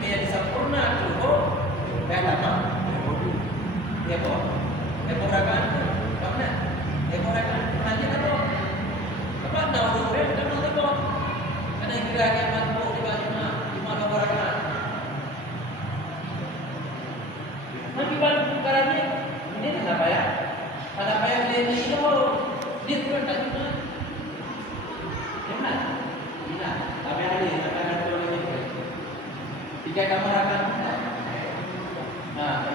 kaya disempurna dulu kaya lama ya kok emorakan karena emorakan nanti atau apa tahu dulu kan nanti kok karena kira-kira mampu di mana emorakan nanti baru bukarannya ini kenapa ya kenapa yang dia itu dia tuh tak cuma gimana gimana tapi ada ini akan ada tiga kamar akan nah